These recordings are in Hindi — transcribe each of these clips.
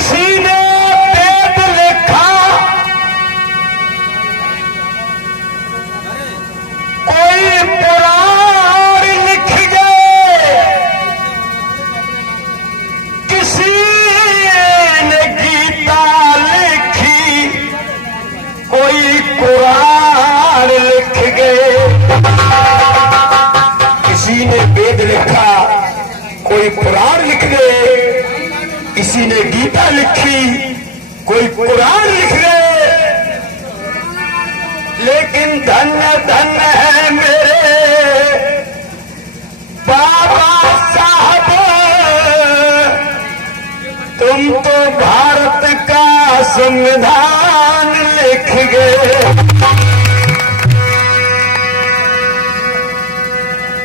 किसी ने वेद लिखा, कोई पुराण लिख गए, किसी ने गीता लिखी, कोई कुरान लिख गए। किसी ने वेद लिखा, कोई पुराण लिख गए, किसी ने गीता लिखी, कोई कुरान लिख गए। लेकिन धन्य धन्य है मेरे बाबा साहब, तुम तो भारत का संविधान लिख गए।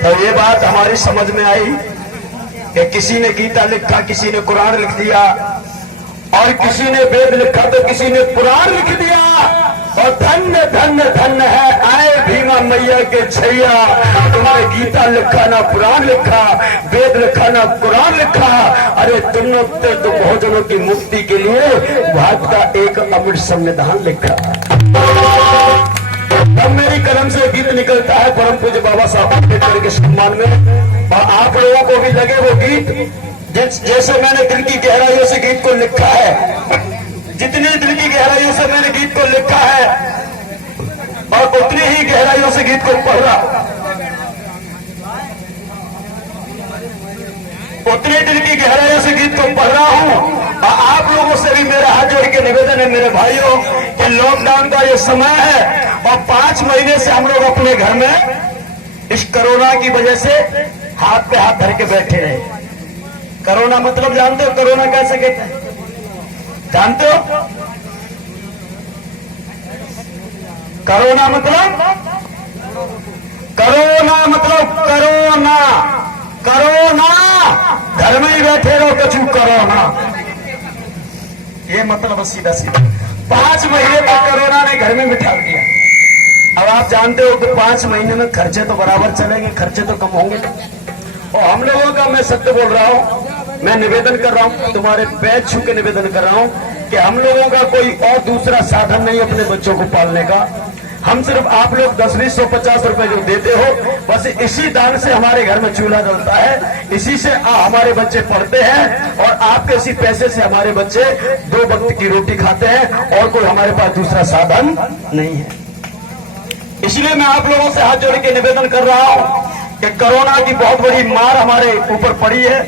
तो ये बात हमारी समझ में आई कि किसी ने गीता लिखा, किसी ने कुरान लिख दिया, और किसी ने वेद लिखा तो किसी ने पुराण लिख दिया। और धन्य धन्य धन्य है आए भीमा मैया के छैया, तुमने गीता लिखा ना पुराण लिखा, वेद लिखा ना कुरान लिखा। अरे तुमने तो बहुजनों की मुक्ति के लिए भारत का एक अमृत संविधान लिखा। तब मेरी कलम से गीत निकलता है परम पूज्य बाबा साहब अम्बेडकर के सम्मान में, और आप लोगों को भी लगे वो गीत जैसे मैंने दिल की गहराइयों से गीत को लिखा है, जितनी दिल की गहराइयों से मैंने गीत को लिखा है और उतनी ही गहराइयों से गीत को पढ़ा, उतनी दिल की गहराइयों से गीत को पढ़ रहा हूं। और आप लोगों से भी मेरा हाथ जोड़ के निवेदन है मेरे भाइयों कि लॉकडाउन का ये समय है और 5 महीने से हम लोग अपने घर में इस कोरोना की वजह से हाथ पे हाथ धर के बैठे रहे। कोरोना मतलब जानते हो? कोरोना कैसे कहते हैं जानते हो? कोरोना मतलब कोरोना, कोरोना घर में ही बैठे रहो कछु कोरोना, ये मतलब सीधा सीधा 5 महीने तक कोरोना ने घर में बिठा दिया। अब आप जानते हो कि 5 महीने में खर्चे तो बराबर चलेंगे, खर्चे तो कम होंगे। और हम लोगों का मैं सत्य बोल रहा हूं, मैं निवेदन कर रहा हूं, तुम्हारे पैर छू के निवेदन कर रहा हूं कि हम लोगों का कोई और दूसरा साधन नहीं अपने बच्चों को पालने का। हम सिर्फ आप लोग 10, 20, 100, 50 रुपए जो देते हो, बस इसी दान से हमारे घर में चूल्हा जलता है, इसी से हमारे बच्चे पढ़ते हैं, और आपके इसी पैसे से हमारे बच्चे 2 वक्त की रोटी खाते हैं, और कोई हमारे पास दूसरा साधन नहीं है। इसलिए मैं आप लोगों से हाथ जोड़ के निवेदन कर रहा हूं कि कोरोना की बहुत बड़ी मार हमारे ऊपर पड़ी है,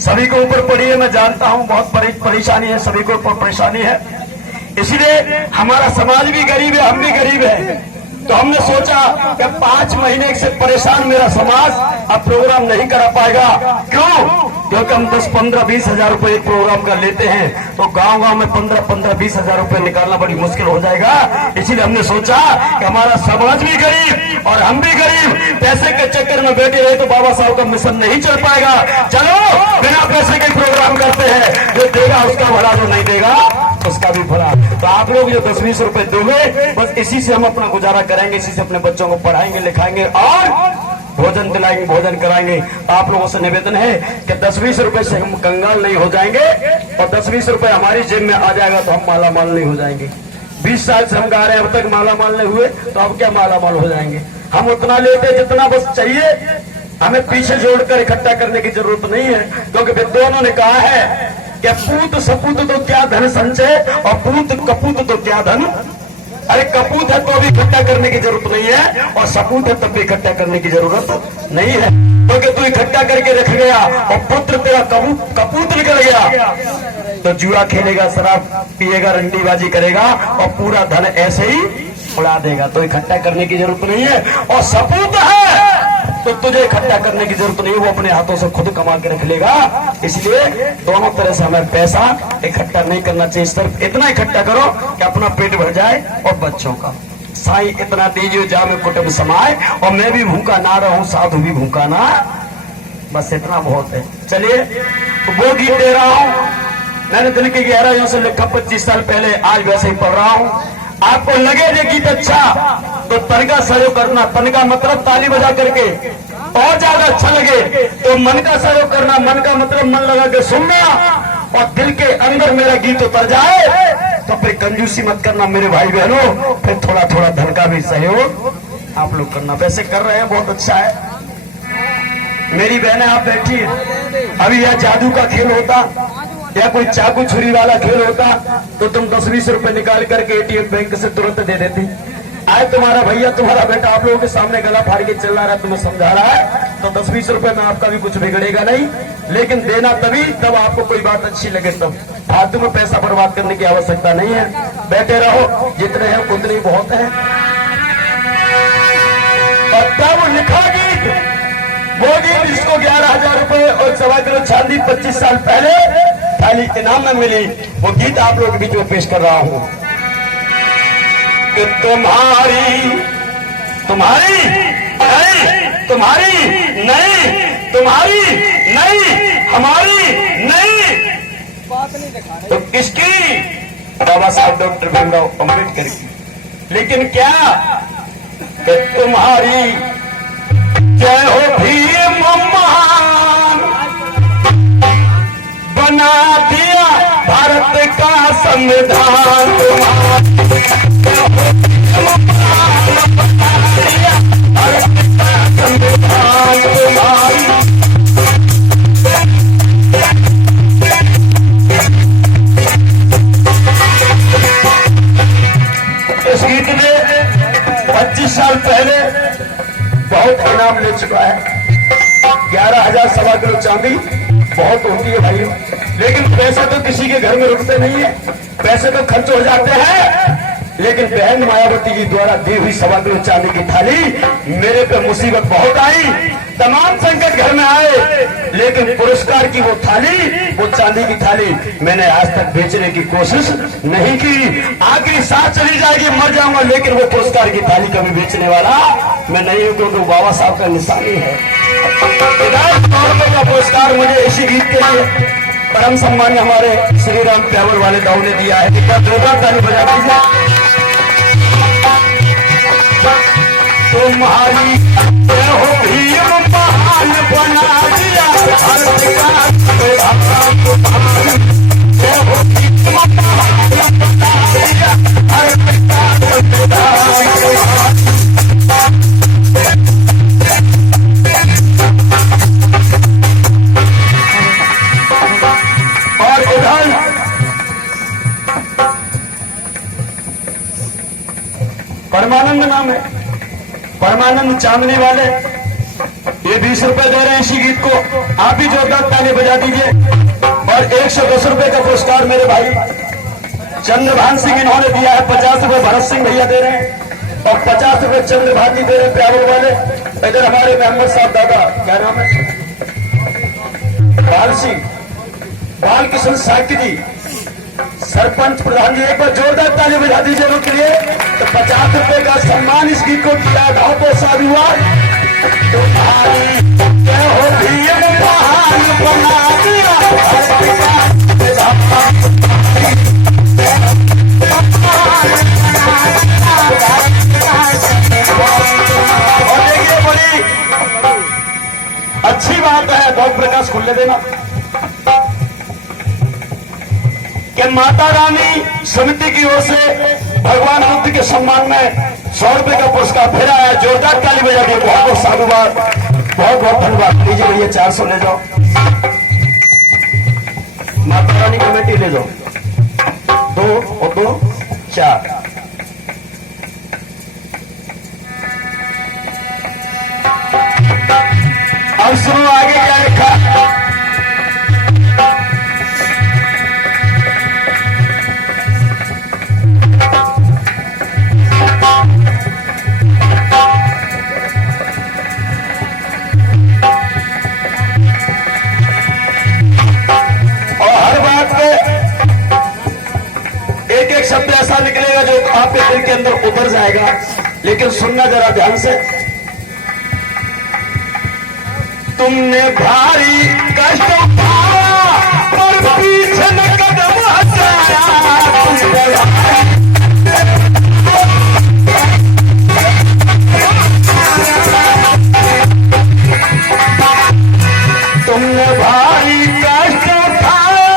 सभी को ऊपर पड़ी है। मैं जानता हूं बहुत परेशानी है, सभी को ऊपर परेशानी है। इसलिए हमारा समाज भी गरीब है, हम भी गरीब है, तो हमने सोचा कि 5 महीने से परेशान मेरा समाज अब प्रोग्राम नहीं करा पाएगा। क्यों? क्योंकि हम 10, 15, 20 हजार रुपए एक प्रोग्राम का लेते हैं, तो गांव-गांव में 15, 20 हजार रुपए निकालना बड़ी मुश्किल हो जाएगा। इसीलिए हमने सोचा कि हमारा समाज भी गरीब और हम भी गरीब, पैसे के चक्कर में बैठे रहे तो बाबा साहब का मिशन नहीं चल पाएगा। चलो बिना पैसे के प्रोग्राम करते हैं, जो देगा उसका भला, जो नहीं देगा उसका भी भला। तो आप लोग जो 10, 20 रुपए दोगे, बस इसी से हम अपना गुजारा करेंगे, इसी से अपने बच्चों को पढ़ाएंगे, लिखाएंगे और भोजन दिलाएंगे, भोजन कराएंगे। तो आप लोगों से निवेदन है कि 10, 20 रुपए से हम कंगाल नहीं हो जाएंगे, और 10, 20 रुपए हमारी जेब में आ जाएगा तो हम माला माल नहीं हो जाएंगे। 20 साल से हम गा रहे हैं, अब तक माला माल नहीं हुए, तो अब क्या माला माल हो जाएंगे? हम उतना लेते जितना बस चाहिए, हमें पीछे जोड़कर इकट्ठा करने की जरूरत नहीं है। क्योंकि विद्वानों ने कहा है कि पूत सपूत तो क्या धन संचय, और पूत कपूत तो क्या धन। अरे कपूत है तो भी इकट्ठा करने की जरूरत नहीं है, और सपूत है तब भी इकट्ठा करने की जरूरत नहीं है। क्योंकि तू इकट्ठा करके रख गया और पुत्र तेरा कपूत निकल गया, तो जुआ खेलेगा, शराब पिएगा, रंडीबाजी करेगा और पूरा धन ऐसे ही उड़ा देगा। तो इकट्ठा करने की जरूरत नहीं है। और सपूत है तो तुझे इकट्ठा करने की जरूरत नहीं है, वो अपने हाथों से खुद कमा के रख लेगा। इसलिए दोनों तरह से हमें पैसा इकट्ठा नहीं करना चाहिए, सिर्फ इतना इकट्ठा करो कि अपना पेट भर जाए और बच्चों का। साईं इतना दीजिए जा में कुटुंब समाए, और मैं भी भूखा ना रहूं, साधु भी भूखा ना, बस इतना बहुत है। चलिए तो वो गीत दे रहा हूं, मैंने दिल की गहराइयों से लिखा 25 साल पहले, आज वैसे ही पढ़ रहा हूं। आपको लगे ये गीत अच्छा तो तनका सहयोग करना, तनका मतलब ताली बजा करके, और ज्यादा अच्छा लगे तो मन का सहयोग करना, मन का मतलब मन लगा के सुनना, और दिल के अंदर मेरा गीत उतर जाए तो फिर कंजूसी मत करना मेरे भाई बहनों, फिर थोड़ा थोड़ा धन का भी सहयोग आप लोग करना। वैसे कर रहे हैं, बहुत अच्छा है। मेरी बहनें आप बैठी है, अभी यह जादू का खेल होता या कोई चाकू छुरी वाला खेल होता तो तुम 10-20 रुपए निकाल करके एटीएम बैंक से तुरंत दे देती। आज तुम्हारा भैया तुम्हारा बेटा आप लोगों के सामने गला फाड़ के चिल्ला रहा है, तुम्हें समझा रहा है, तो 10-20 रुपए में आपका भी कुछ बिगड़ेगा नहीं, लेकिन देना तभी तब आपको कोई बात अच्छी लगे तब। फालतू में पैसा बर्बाद करने की आवश्यकता नहीं है, बैठे रहो, जितने हैं उतने ही बहुत है। और तब लिखा गीत, वो गीत जिसको 11,000 रुपए और 1.25 किलो चांदी 25 साल पहले खाली इनाम में मिली, वो गीत आप लोगों के बीच में पेश कर रहा हूं कि तुम्हारी तुम्हारी नहीं, तुम्हारी नहीं, तुम्हारी नहीं, हमारी नहीं, तो किसकी? बाबा साहब डॉक्टर भीमराव अम्बेडकर की। लेकिन क्या कि तुम्हारी जय हो भीम महान, बना दिया भारत का संविधान। इस गीत ने 25 साल पहले बहुत इनाम ले चुका है। 11,000 1.25 किलो चांदी बहुत होती है भाई, लेकिन पैसे तो किसी के घर में रुकते नहीं है, पैसे तो खर्च हो जाते हैं। लेकिन बहन मायावती जी द्वारा दी हुई 1.25 किलो चांदी की थाली मेरे पे मुसीबत बहुत आई, तमाम संकट घर में आए, लेकिन पुरस्कार की वो थाली, वो चांदी की थाली मैंने आज तक बेचने की कोशिश नहीं की। आखिरी सांस चली जाएगी, मर जाऊंगा, लेकिन वो पुरस्कार की थाली कभी बेचने वाला मैं नहीं हूं, क्योंकि बाबा साहब का निशानी है। का पुरस्कार मुझे इसी गीत के लिए परम सम्मान हमारे श्री राम प्यावर वाले दाऊ ने दिया है। एक बार जोरदार ताली बजा दीजिए। तुम्हारी जय हो भीम महान, बना दिया भारत का संविधान। जय हो भीम महान, बना दिया भारत का संविधान। परमानंद नाम है, परमानंद चांदनी वाले, ये 20 रुपए दे रहे हैं इसी गीत को, आप भी जोरदार ताली बजा दीजिए। और 110 रुपए का पुरस्कार मेरे भाई चंद्रभान सिंह इन्होंने दिया है, 50 रुपए भरत सिंह भैया दे रहे हैं और 50 रुपए चंद्रभान दे रहे हैं प्यावर वाले। इधर हमारे मेंबर साहब दादा, क्या नाम है, बाल सिंह, बाल किशन साक्य जी, सरपंच प्रधान जी, एक बार जोरदार ताली बजा दीजिए उनके लिए। तो 50 रुपए का सम्मान इस गीत को किया, गांव को शादी हुआ। तुम्हारी जय हो भीम महान, बना दिया और देखिए बड़ी अच्छी बात है, बहुत प्रकाश खुलने देना कि माता रानी समिति की ओर से भगवान बुद्ध के सम्मान में 100 रुपए का पुरस्कार फिर आया। जोरदार ताली बजा दिए, बहुत बहुत साधुवाद, बहुत बहुत धन्यवाद। लीजिए भैया 400 ले जाओ, माता रानी कमेटी ले जाओ, 2 और 2 4। अब सुनो आगे क्या लिखा। एक शब्द ऐसा निकलेगा जो आपके दिल के अंदर उतर जाएगा, लेकिन सुनना जरा ध्यान से। तुमने भारी कष्ट उठाया और पीछे न कदम हटाया, तुमने भारी कष्ट उठाया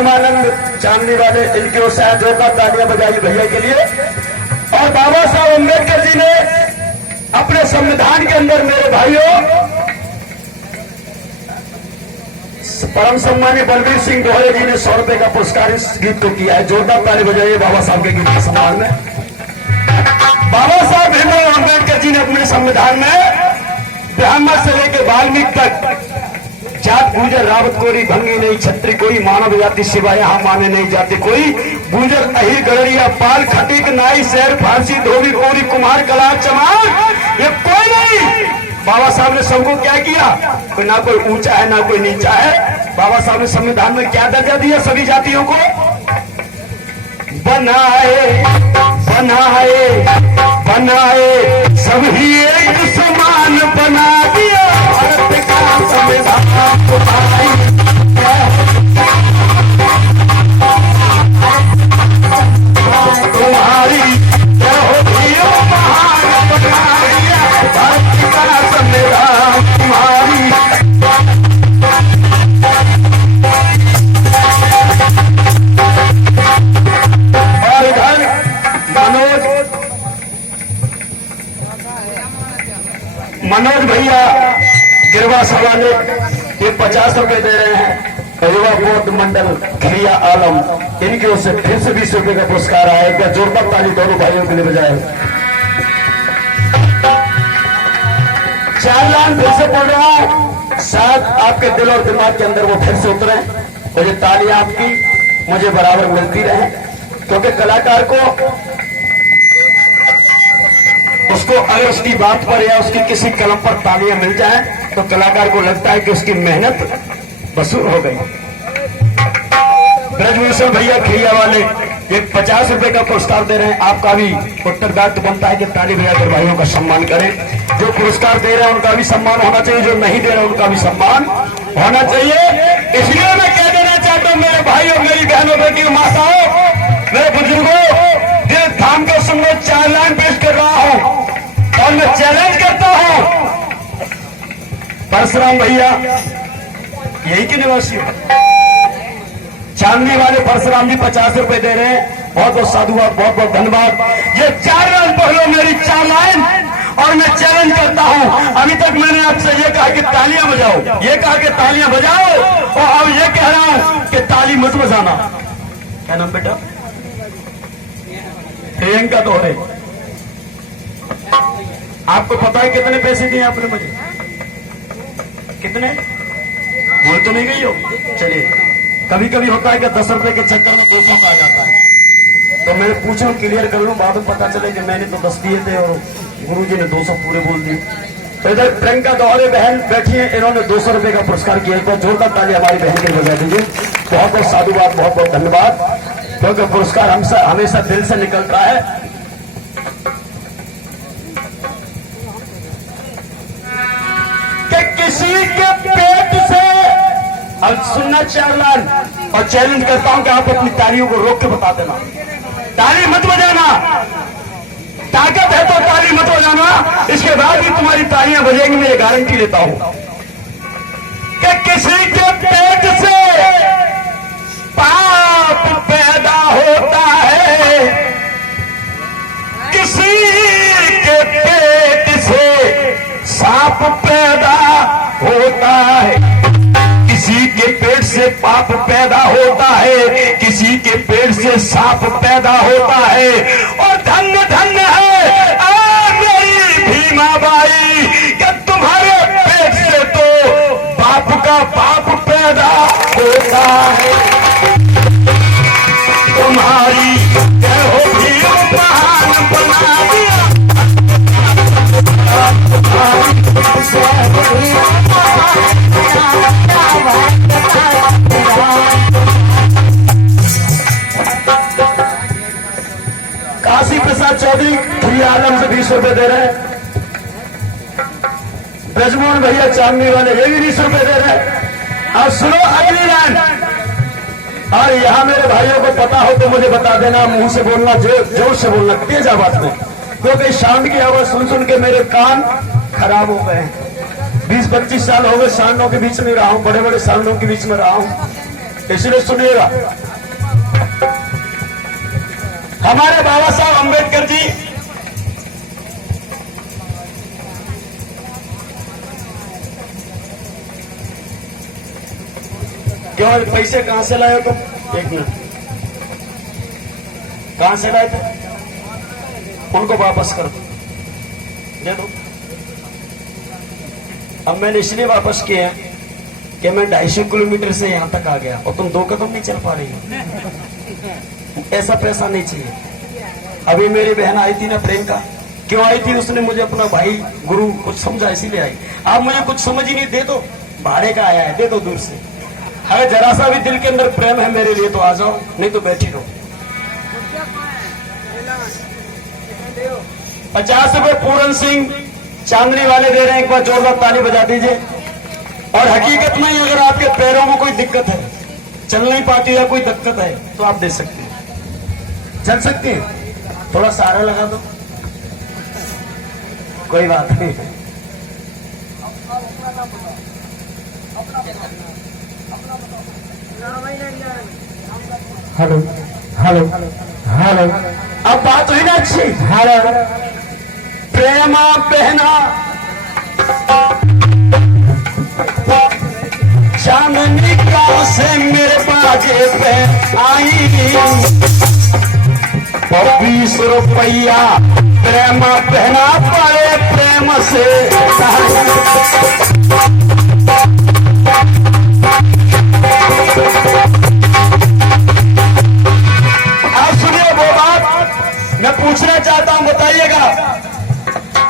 धर्मानंद चांदनी वाले, इनकी ओर से जोरदार तालियां बजाई भैया के लिए। और बाबा साहब अम्बेडकर जी ने अपने संविधान के अंदर मेरे भाइयों परम सम्मानीय बलबीर सिंह दोहरे जी ने 100 रुपए का पुरस्कार इस गीत को किया है। जोरदार ताली बजाइए बाबा साहब के गीत के सम्मान में। बाबा साहब भीमराव अम्बेडकर जी ने अपने संविधान में ब्राह्मण से लेकर वाल्मीकि तक जात गुजर रावत कोरी भंगी नहीं छत्री कोई मानव जाति सिवा यहाँ माने नहीं जाते कोई गुजर अहिर गड़रिया पाल खटीक नाई शहर फारसी धोबी कोरी कुम्हार कलार चमार ये कोई नहीं। बाबा साहब ने सबको क्या किया, कोई ना कोई ऊंचा है ना कोई नीचा है। बाबा साहब ने संविधान में क्या दर्जा दिया, सभी जातियों को बनाए बनाए बनाए सभी एक समान बना दिया भारत का संविधान तुम्हारी महान बना दिया भारत का संविधान तुम्हारी। और इधर मनोज भैया गिरवा सभा ने ये 50 रुपए दे रहे हैं। युवा बौद्ध मंडल खिरिया आलम, इनकी ओर से फिर से 20 रुपए का पुरस्कार आएगा। जोरदार ताली दोनों भाइयों के लिए बजाए। 4 लाइन फिर से बोल रहा हूं, शायद आपके दिल और दिमाग के अंदर वो फिर से उतरे और ये तालियां आपकी मुझे बराबर मिलती रहे, क्योंकि कलाकार को उसको अगर उसकी बात पर या उसकी किसी कलम पर तालियां मिल जाए तो कलाकार को लगता है कि उसकी मेहनत वसूल हो गई। ब्रजभूषण भैया खिरिया वाले एक 50 रुपए का पुरस्कार दे रहे हैं। आपका भी उत्तरदायित्व बनता है कि ताली बजाकर भाइयों का सम्मान करें। जो पुरस्कार दे रहे हैं उनका भी सम्मान होना चाहिए, जो नहीं दे रहे उनका भी सम्मान होना चाहिए। इसलिए मैं कह देना चाहता हूं मेरे भाइयों, मेरी बहनों, बेटी, माताओं, मेरे बुजुर्गों, दिल थाम के सुनो, 4 लाइन पेश कर रहा हूं और मैं चैलेंज करता हूं परशुराम भैया यही के निवासी हो, चांदनी वाले परशुराम जी 50 रुपए दे रहे हैं। बहुत बहुत साधुवाद, बहुत बहुत धन्यवाद। ये 4 लाइन पढ़ लो, मेरी 4 लाइन, और मैं चैलेंज करता हूं। अभी तक मैंने आपसे ये कहा कि तालियां बजाओ, ये कहा कि तालियां बजाओ, और अब ये कह रहा हूं कि ताली मत बजाना। क्या नाम बेटा? प्रियंका दोहरे। आपको पता है कितने पैसे दिए आपने मुझे? कितने? बोल तो नहीं गई हो? चलिए, कभी कभी होता है कि 10 रुपए के चक्कर में 200 आ जाता है, तो मैं पूछूं, क्लियर कर लूं, बाद में पता चले कि मैंने तो 10 दिए थे और गुरुजी ने 200 पूरे बोल दिए। तो इधर प्रियंका दोहरे बहन बैठी है, इन्होंने 200 रुपए का पुरस्कार किया। एक बार जोरदार ताली हमारी बहन के बजा दीजिए। बहुत बहुत साधुवाद, बहुत बहुत धन्यवाद, क्योंकि पुरस्कार हमसे हमेशा दिल से निकलता है। कि किसी के पेट से, अब सुनना 4 लाइन, और चैलेंज करता हूं कि आप अपनी तालियों को रोक के बता देना। ताली मत बजाना, ताकत है तो ताली मत बजाना, इसके बाद भी तुम्हारी तालियां बजेंगी, मैं गारंटी लेता हूं। कि किसी के पेट से पाप पैदा होता है, किसी के पेट से सांप पैदा होता है, किसी के पेट से पाप पैदा होता है, किसी के पेट से सांप पैदा होता है। और धन्य धन्य है मेरी भीमा बाई कि तुम्हारे पेट से तो बाप का पाप पैदा होता है। तुम्हारी जय हो भीम, महान बना दिया। काशी प्रसाद चौधरी खिरिया आलम से 20 रुपए दे रहे हैं। ब्रजमोहन भैया चांदनी वाले ये भी 20 रुपए दे रहे हैं। अब सुनो अगली लाइन, और यहां मेरे भाइयों को पता हो तो मुझे बता देना, मुंह से बोलना, जोर से बोलना, तेज आवाज में, क्योंकि साउंड की आवाज सुन सुन के मेरे कान खराब हो गए हैं। 20-25 साल हो गए साउंडों के बीच में रहा हूं, बड़े बड़े साउंडों के बीच में रहा हूं, इसलिए सुनिएगा, हमारे बाबा साहब अंबेडकर जी क्यों पैसे कहां से लाए तुम? एक मिनट, कहां से लाए थे? उनको वापस कर दो, दे दो। अब मैंने इसलिए वापस किया कि मैं 250 किलोमीटर से यहां तक आ गया और तुम 2 कदम नहीं चल पा रही हो। ऐसा पैसा नहीं चाहिए। अभी मेरी बहन आई थी ना प्रियंका, क्यों आई थी? उसने मुझे अपना भाई गुरु कुछ समझा इसीलिए आई। आप मुझे कुछ समझ ही नहीं, दे दो, भाड़े का आया है, दे दो दूर से। अगर जरा सा भी दिल के अंदर प्रेम है मेरे लिए तो आ जाओ, नहीं तो बैठी रहो। 50 रुपए पूरन सिंह चांदनी वाले दे रहे हैं, एक बार जोरदार ताली बजा दीजिए। और हकीकत में अगर आपके पैरों में कोई दिक्कत है, चल नहीं पाती या कोई दिक्कत है तो आप दे सकते हैं, चल सकते हैं, थोड़ा सहारा लगा दो, कोई बात नहीं। हेलो हेलो हेलो, अब बात हुई ना अच्छी? हेलो प्रेमा बहना चांदनी गांव से मेरे बाजे पे आई, 20 रुपया प्रेमा बहना पड़े प्रेम से। आप सुनिए वो बात मैं पूछना चाहता हूं, बताइएगा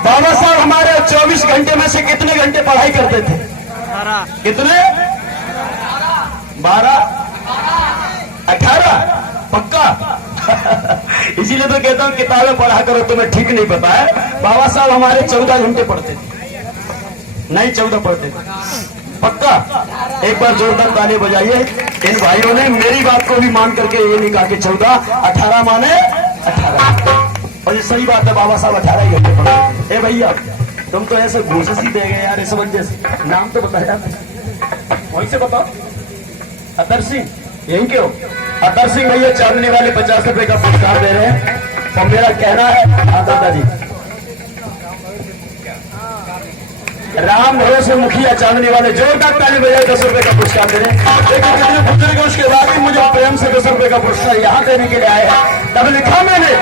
बाबा साहब हमारे 24 घंटे में से कितने घंटे पढ़ाई करते थे? कितने? 12 18 पक्का? इसीलिए तो कहता हूं किताबें पढ़ा करो, तुम्हें ठीक नहीं पता है। बाबा साहब हमारे 14 घंटे पढ़ते थे, नहीं 14 पढ़ते थे पक्का। एक बार जोरदार ताली बजाइए। इन भाइयों ने मेरी बात को भी मान करके ये नहीं कहा कि 14, 18 माने 18। और ये सही बात है, बाबा साहब 18 ही घंटे पढ़ते। ए भैया तुम तो ऐसे घूस ही दे गए यार, इस वजह से नाम तो बताया वहीं से बताओ। अतर सिंह, यहीं के हो? अतर सिंह भैया चांदनी वाले 50 रुपए का पुरस्कार दे रहे हैं। और मेरा कहना है, हाँ दादाजी, राम भरोसे मुखिया चांदनी वाले जोरदार ताली बजाए 10 रुपए का पुरस्कार दे रहे हैं। लेकिन कितने पुत्र के उसके बाद भी मुझे प्रेम से 10 रुपए का पुरस्कार यहाँ देने के लिए आए हैं। तब लिखा मैंने,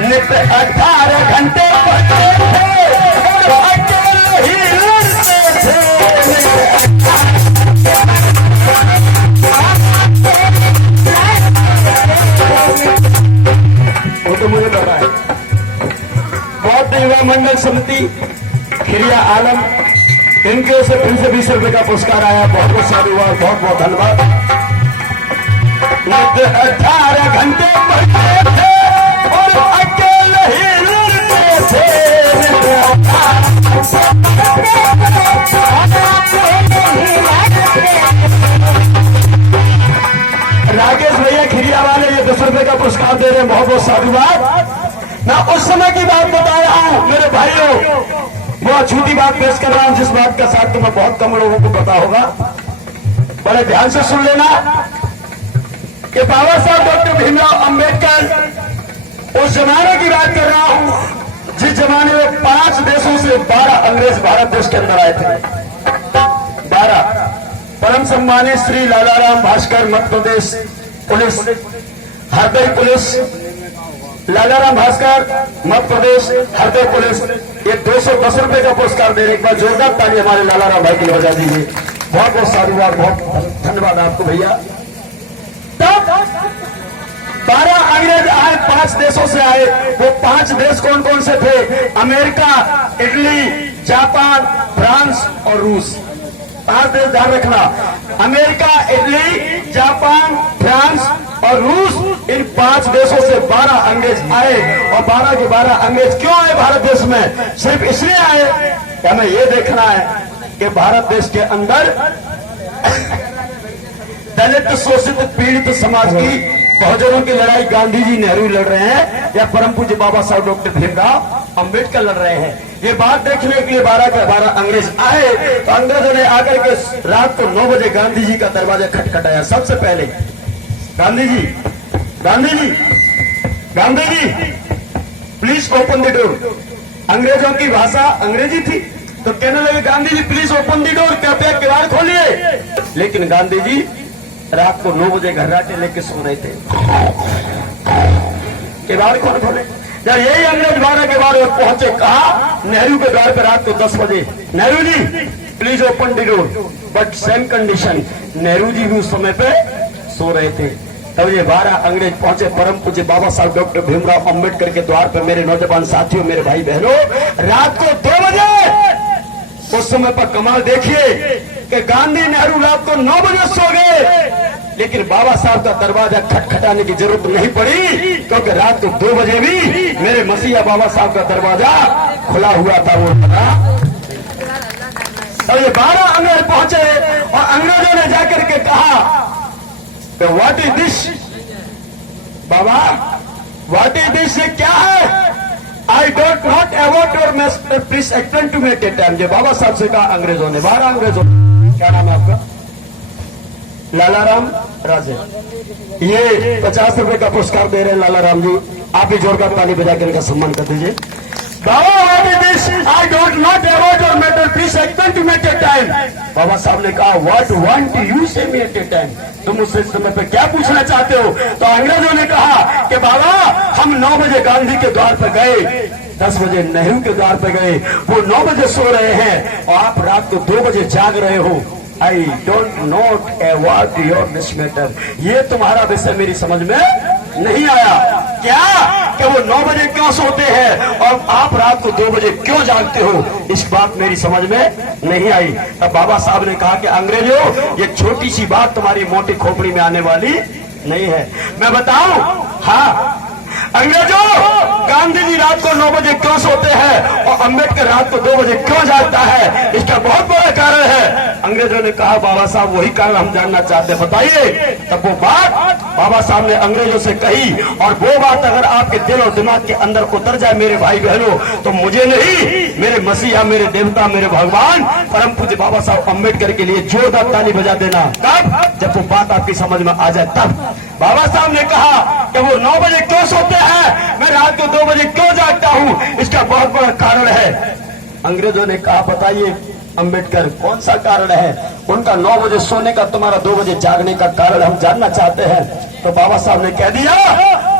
नित्य 18 घंटे पढ़ते थे और अकेले ही लड़ते थे। वो तो मुझे पता है। बौद्ध युवा मंडल समिति खिरिया आलम, इनके से फिर से 20 रुपए का पुरस्कार आया। बहुत बहुत साधुवाद, बहुत बहुत धन्यवाद। 18 घंटे पढ़ते थे और अकेले ही लड़ते थे। राकेश भैया खिरिया वाले ये 10 रुपए का पुरस्कार दे रहे हैं, बहुत बहुत साधुवाद। मैं उस समय की बात बता रहा हूं मेरे भाइयों, वो अछूती बात पेश कर रहा हूं जिस बात का साथ तुम्हें बहुत कम लोगों को पता होगा। बड़े ध्यान से सुन लेना कि बाबा साहब डॉक्टर भीमराव अंबेडकर उस जमाने की बात कर रहा हूं जिस जमाने में 5 देशों से 12 अंग्रेज भारत देश के अंदर आए थे। 12 परम सम्मानित Shri Lalaram Bhaskar Madhya Pradesh police, Hardai police, Lalaram Bhaskar Madhya Pradesh Hardai police, ये 210 रुपए का पुरस्कार दे रहे। एक बार जोरदार ताली हमारे लालाराम भाई के लिए बजा दीजिए। बहुत बहुत साधुवाद, बहुत धन्यवाद आपको भैया। तब 12 अंग्रेज आए, 5 देशों से आए। वो 5 देश कौन कौन से थे? अमेरिका, इटली, जापान, फ्रांस और रूस। 5 देश ध्यान रखना, अमेरिका, इटली, जापान, फ्रांस और रूस। इन 5 देशों से 12 अंग्रेज आए। और 12 के 12 अंग्रेज क्यों आए भारत देश में? सिर्फ इसलिए आए कि हमें यह देखना है कि भारत देश के अंदर दलित, शोषित, पीड़ित समाज की, बहुजनों की लड़ाई गांधी जी, नेहरू लड़ रहे हैं या परम पूज्य बाबा साहब डॉक्टर भीमराव अंबेडकर लड़ रहे हैं। ये बात देखने के लिए 12 के 12 अंग्रेज आए, तो अंग्रेजों ने आकर के रात को 9 बजे गांधी जी का दरवाजा खटखटाया। सबसे पहले Gandhi ji, Gandhi ji, Gandhi ji, please open the door. अंग्रेजों की भाषा अंग्रेजी थी, तो कहने लगे Gandhi ji please open the door, कृपया किवाड़ खोलिए। लेकिन गांधी जी रात को 9 बजे घर्राटे लेके सो रहे थे, किवाड़ कौन खोले? जब यही अंग्रेज 12 के बाद पहुंचे, कहा नेहरू के द्वार पर रात को 10 बजे, Nehru ji please open the door, but same condition. Nehru ji भी उस समय पे सो रहे थे। तब ये 12 अंग्रेज पहुंचे परम पूज्य बाबा साहब डॉक्टर भीमराव अंबेडकर के द्वार पर। मेरे नौजवान साथियों, मेरे भाई बहनों, रात को 2 बजे उस समय पर कमाल देखिए कि गांधी नेहरू रात को 9 बजे सो गए, लेकिन बाबा साहब का दरवाजा खटखटाने की जरूरत नहीं पड़ी, क्योंकि रात को 2 बजे भी मेरे मसीहा बाबा साहब का दरवाजा खुला हुआ था। वो तो ये 12 अंग्रेज पहुंचे और अंग्रेजों ने जाकर के कहा what is this Baba, what is this, ये क्या है? I don't not about your master, please explain to me at a time. ये बाबा साहब से कहा अंग्रेजों ने, 12 अंग्रेजों। क्या नाम है आपका? लालाराम राजे। ये 50 रुपए का पुरस्कार दे रहे हैं लालाराम जी, आप भी जोरदार ताली बजा कर इनका सम्मान कर दीजिए। I don't not about your matter, please explain to me at a time. Baba Saheb ने कहा व्हाट वांट यू से मी एट ए टाइम, तुम मुझसे इस समय पे क्या पूछना चाहते हो? तो अंग्रेजों ने कहा कि बाबा हम 9 बजे गांधी के द्वार पर गए, 10 बजे नेहरू के द्वार पर गए, वो 9 बजे सो रहे हैं और आप रात को 2 बजे जाग रहे हो। I don't note about your this matter, ये तुम्हारा विषय मेरी समझ में नहीं आया। क्या कि वो 9 बजे क्यों सोते हैं और आप रात को 2 बजे क्यों जागते हो, इस बात मेरी समझ में नहीं आई। तब बाबा साहब ने कहा कि अंग्रेजों, ये छोटी सी बात तुम्हारी मोटी खोपड़ी में आने वाली नहीं है। मैं बताऊं? हाँ अंग्रेजों, गांधी जी रात को 9 बजे क्यों सोते हैं और अंबेडकर रात को 2 बजे क्यों जागता है, इसका बहुत बड़ा कारण है। अंग्रेजों ने कहा बाबा साहब वही कारण हम जानना चाहते हैं, बताइए। तब वो बात बाबा साहब ने अंग्रेजों से कही, और वो बात अगर आपके दिल और दिमाग के अंदर उतर जाए मेरे भाई बहनों, तो मुझे नहीं, मेरे मसीहा, मेरे देवता, मेरे भगवान परम पूज्य बाबा साहब अंबेडकर के लिए जोरदार ताली बजा देना। तब जब वो बात आपकी समझ में आ जाए, तब बाबा साहब ने कहा कि वो 9 बजे क्यों सोते हैं, मैं रात को 2 बजे क्यों जागता हूं, इसका बहुत बड़ा कारण है। अंग्रेजों ने कहा बताइए अंबेडकर कौन सा कारण है? उनका 9 बजे सोने का, तुम्हारा 2 बजे जागने का कारण हम जानना चाहते हैं। तो बाबा साहब ने कह दिया